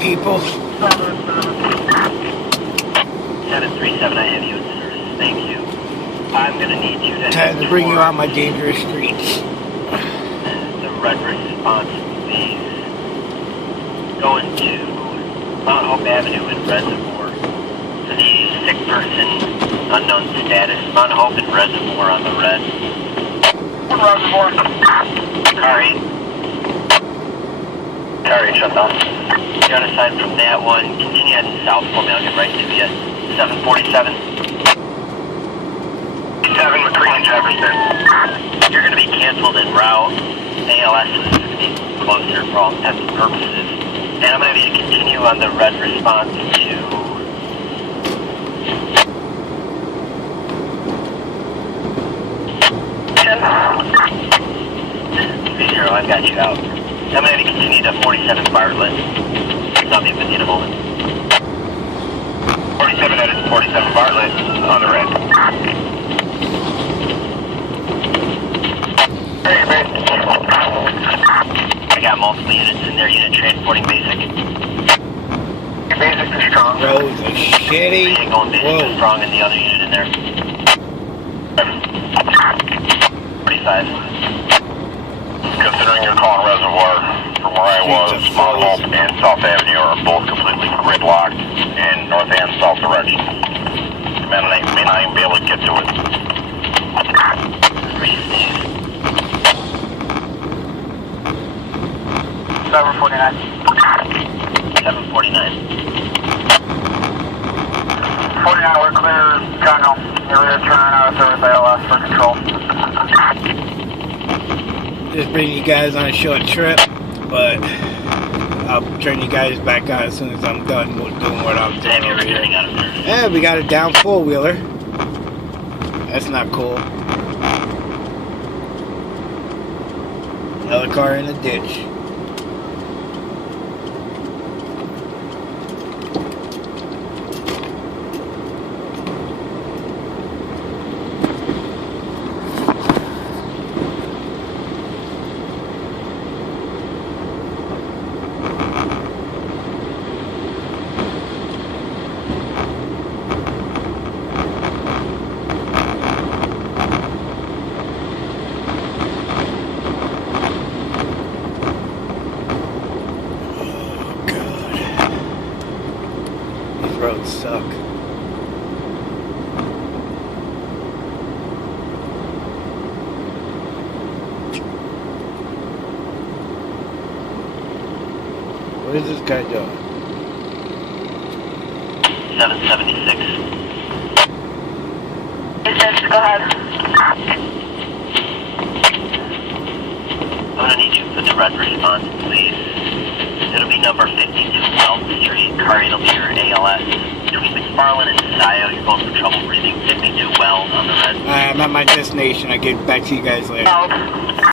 people. 737, I have you in service. Thank you. I'm going to need you to Time to bring you out my dangerous streets. The red response, please. Going to Mount Hope Avenue in Reservoir. For the sick person, unknown status, Mount Hope and Reservoir on the red. Reservoir. Car 8. Car 8 shut down. You're on aside from that one. Continue heading south for me. I'll get right to you. 747. 7 McCrean Jefferson. You're going to be canceled en route. ALS is going to be closer for all intents and purposes. And I'm going to need to continue on the red response to 30, I've got you out. I'm going to continue to 47 Bartlett. I'll be with you in a moment. 47 headed 47 Bartlett on the red. I got multiple units in there. Unit transporting basic. Basic is strong. Roads are shitty. Yeah, going basic is strong and the other unit in there. 45. Considering you're calling Reservoir, from where I was, Mount Hope and South Avenue are both completely gridlocked in north and south direction. You may not even be able to get to it. 749. 749. 49, we're clear, General. You're returning out of service ALS for control. Just bringing you guys on a short trip, but I'll turn you guys back on as soon as I'm done doing what I'm doing over here. Yeah, we got a down four-wheeler. That's not cool. Another car in the ditch. Roads suck. What is this guy doing? 776. Go ahead. I'm going to need you for the red response, please. It'll be number 52 South Street. Car 8 will be your ALS. Between McFarland and Sayo, you're both for trouble breathing. 52 Wells on the red. I'm at my destination. I'll get back to you guys later.